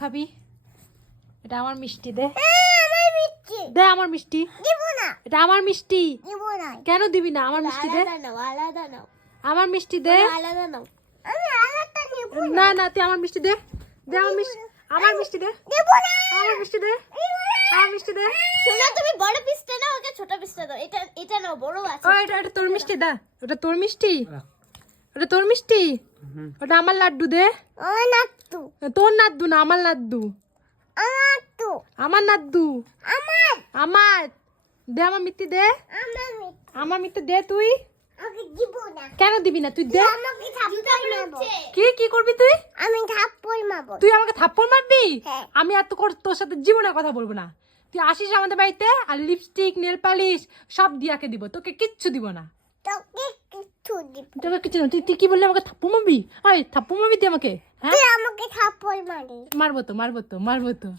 খাবি? এটা আমার মিষ্টি, দে আমার মিষ্টি দে আমার মিষ্টি। দিব না, এটা আমার মিষ্টি। দিব না। কেন দিবি না? আমার মিষ্টি দে। আলাদা নাও, আলাদা নাও, আমার মিষ্টি দে। আলাদা নাও। আমি আলাদা নিব না না, তুই আমার মিষ্টি দে। দে আমার মিষ্টি, আমার মিষ্টি দে। দিব না। আমার মিষ্টি দে, আমার মিষ্টি দে। শোনা, তুমি বড় পিসটা নাও, ওকে ছোট পিসটা দাও। এটা নাও, বড় আছে। ও এটা এটা তোর মিষ্টি দা। ওটা তোর মিষ্টি, ওটা তোর মিষ্টি। ওটা আমার লাড্ডু দে। ও নাট্টু, তোর নাদ্দু না, আমার লাড্ডু। নাট্টু, আমার নাদ্দু, আমার আমার। দে আমার মিষ্টি দে। আমার মিষ্টি। আমার মিষ্টি দে তুই। ওকে দিব না। কেন দিবি না? তুই দে। আমাকে থাপ্পড় মারবো। কি করবি তুই? আমি থাপ্পড় মারবো। তুই আমাকে থাপ্পড় মারবি? হ্যাঁ। আমি আর তোর সাথে জীবনে কথা বলবো না। তুই আসিস আমাদের বাড়িতে আর লিপস্টিক নেল পালিশ সব দিয়াকে দিব, তোকে কিচ্ছু দিব না। তোকে কিছু দিব। তোকে কিচ্ছু না। তুই কি বললি? আমাকে থাপ্পড় মারবি? আয় থাপ্পড় মারবি তুই আমাকে? হ্যাঁ তুই আমাকে থাপ্পড় মারিস। মারবো তো, মারবো তো, মারবো তো।